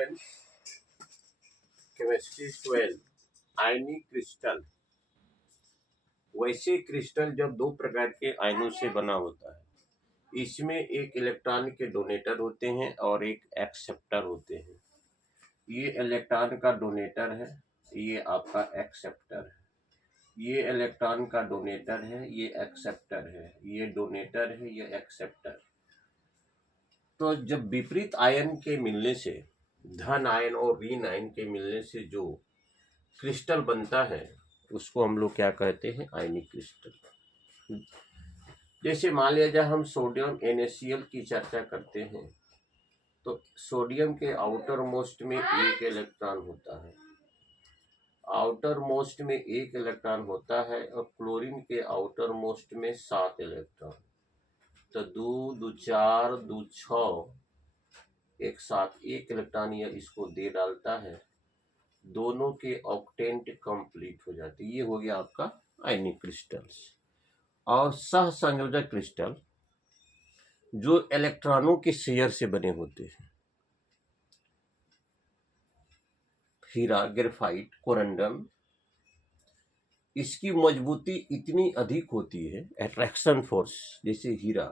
Friends, chemistry 12 आयनिक crystal. वैसे crystal जब दो प्रकार के आयनों से बना होता है, इसमें एक इलेक्ट्रॉन के डोनेटर होते हैं और एक एक्सेप्टर होते हैं। ये इलेक्ट्रॉन का डोनेटर है, ये आपका एक्सेप्टर है। ये इलेक्ट्रॉन का डोनेटर है, ये एक्सेप्टर है। ये डोनेटर है, ये एक्सेप्टर। तो जब विपरीत आयन के मिलने से, धन आयन और ऋण आयन के मिलने से जो क्रिस्टल बनता है, उसको हम लोग क्या कहते हैं? आयनिक क्रिस्टल। जैसे मान लिया जाए हम सोडियम NaCl की चर्चा करते हैं, तो सोडियम के आउटर मोस्ट में एक इलेक्ट्रॉन होता है, आउटर मोस्ट में एक इलेक्ट्रॉन होता है, और क्लोरीन के आउटर मोस्ट में 7 इलेक्ट्रॉन। तो 2 2 4 2 6 एक साथ एक इलेक्ट्रॉन या इसको दे डालता है, दोनों के ऑक्टेंट कंप्लीट हो जाते। ये हो गया आपका आयनिक क्रिस्टल्स। और सहसंयोजक क्रिस्टल जो इलेक्ट्रॉनों के शेयर से बने होते हैं, हीरा, ग्रेफाइट, कोरंडम, इसकी मजबूती इतनी अधिक होती है, अट्रैक्शन फोर्स। जैसे हीरा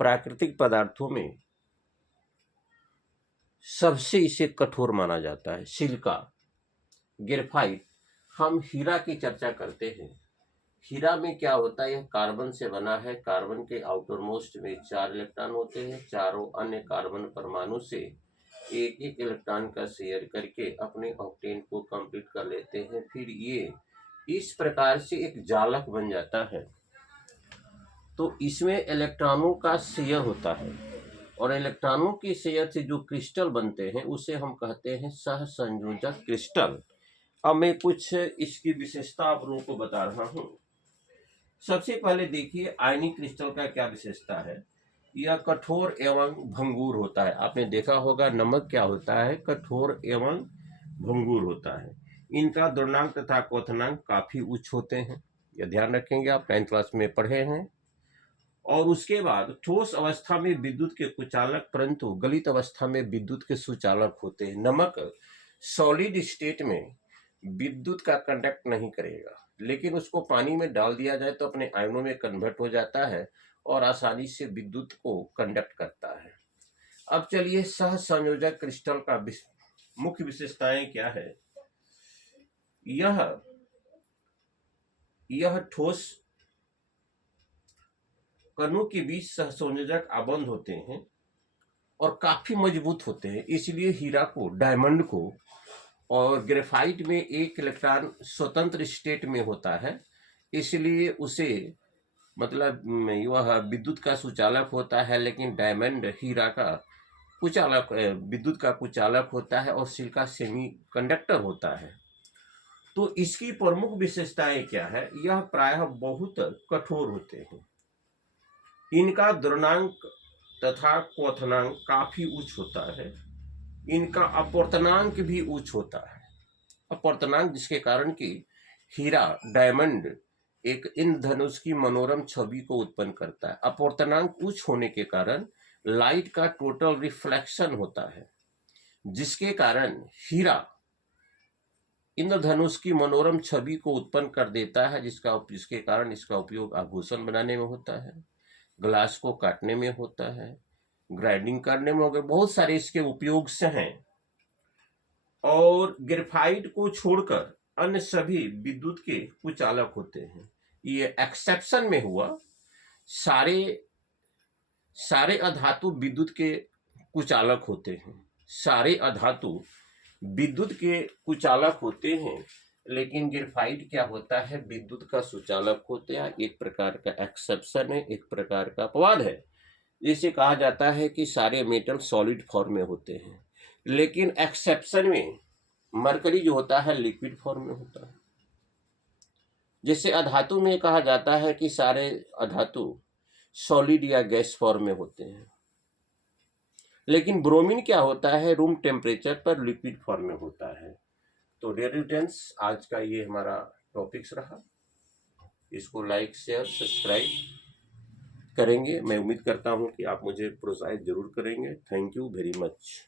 प्राकृतिक पदार्थों में सबसे इसे कठोर माना जाता है। सिलिका, ग्रेफाइट, हम हीरा की चर्चा करते हैं। हीरा में क्या होता है? यह कार्बन से बना है। कार्बन के आउटर मोस्ट में 4 इलेक्ट्रॉन होते हैं। चारों अन्य कार्बन परमाणु से एक एक इलेक्ट्रॉन का शेयर करके अपने ऑक्टेन को कंप्लीट कर लेते हैं। फिर ये इस प्रकार से एक जालक बन जाता है। तो इसमें इलेक्ट्रॉनों का शेयर होता है, और इलेक्ट्रॉनों के शेयर से जो क्रिस्टल बनते हैं उसे हम कहते हैं सहसंयोजक क्रिस्टल। अब मैं कुछ इसकी विशेषता आप लोगों को बता रहा हूँ। सबसे पहले देखिए आयनिक क्रिस्टल का क्या विशेषता है। यह कठोर एवं भंगुर होता है। आपने देखा होगा नमक क्या होता है? कठोर एवं भंगुर होता है। इनका द्रव्यंक तथा क्वथनांक काफी उच्च होते हैं, यह ध्यान रखेंगे, आप 9th क्लास में पढ़े हैं। और उसके बाद ठोस अवस्था में विद्युत के कुचालक, परंतु गलित अवस्था में विद्युत के सुचालक होते हैं। नमक सॉलिड स्टेट में विद्युत का कंडक्ट नहीं करेगा, लेकिन उसको पानी में डाल दिया जाए तो अपने आयनों में कन्वर्ट हो जाता है और आसानी से विद्युत को कंडक्ट करता है। अब चलिए सहसंयोजक क्रिस्टल का मुख्य विशेषताएं क्या है। यह ठोस कणों के बीच सहसंयोजक आबंध होते हैं और काफी मजबूत होते हैं। इसलिए हीरा को, डायमंड को और ग्रेफाइट में एक इलेक्ट्रॉन स्वतंत्र स्टेट में होता है, इसलिए उसे मतलब वह विद्युत का सुचालक होता है। लेकिन डायमंड, हीरा का कुचालक, विद्युत का कुचालक होता है, और सिलिका सेमी कंडक्टर होता है। तो इसकी प्रमुख विशेषताएं क्या है? यह प्रायः बहुत कठोर होते हैं। इनका द्रव्यंक तथा क्वथनांक काफी उच्च होता है। इनका अपवर्तनांक भी उच्च होता है। अपवर्तनांक जिसके कारण कि हीरा, डायमंड एक इंद्रधनुष की मनोरम छवि को उत्पन्न करता है। अपवर्तनांक उच्च होने के कारण लाइट का टोटल रिफ्लेक्शन होता है, जिसके कारण हीरा इंद्रधनुष की मनोरम छवि को उत्पन्न कर देता है, जिसके कारण इसका उपयोग आभूषण बनाने में होता है, ग्लास को काटने में होता है, ग्राइंडिंग करने में होगा, बहुत सारे इसके उपयोग से हैं। और ग्रेफाइट को छोड़कर अन्य सभी विद्युत के कुचालक होते हैं। ये एक्सेप्शन में हुआ। सारे अधातु विद्युत के कुचालक होते हैं। सारे अधातु विद्युत के कुचालक होते हैं, लेकिन ग्रेफाइट क्या होता है? विद्युत का सुचालक होते हैं। एक प्रकार का एक्सेप्शन है, एक प्रकार का अपवाद है। जिसे कहा जाता है कि सारे मेटल सॉलिड फॉर्म में होते हैं, लेकिन एक्सेप्शन में मरकरी जो होता है लिक्विड फॉर्म में होता है। जैसे अधातु में कहा जाता है कि सारे अधातु सॉलिड या गैस फॉर्म में होते हैं, लेकिन ब्रोमीन क्या होता है? रूम टेम्परेचर पर लिक्विड फॉर्म में होता है। तो डियर स्टूडेंट्स, आज का ये हमारा टॉपिक्स रहा। इसको लाइक, शेयर, सब्सक्राइब करेंगे। मैं उम्मीद करता हूं कि आप मुझे प्रोत्साहित जरूर करेंगे। Thank you very much.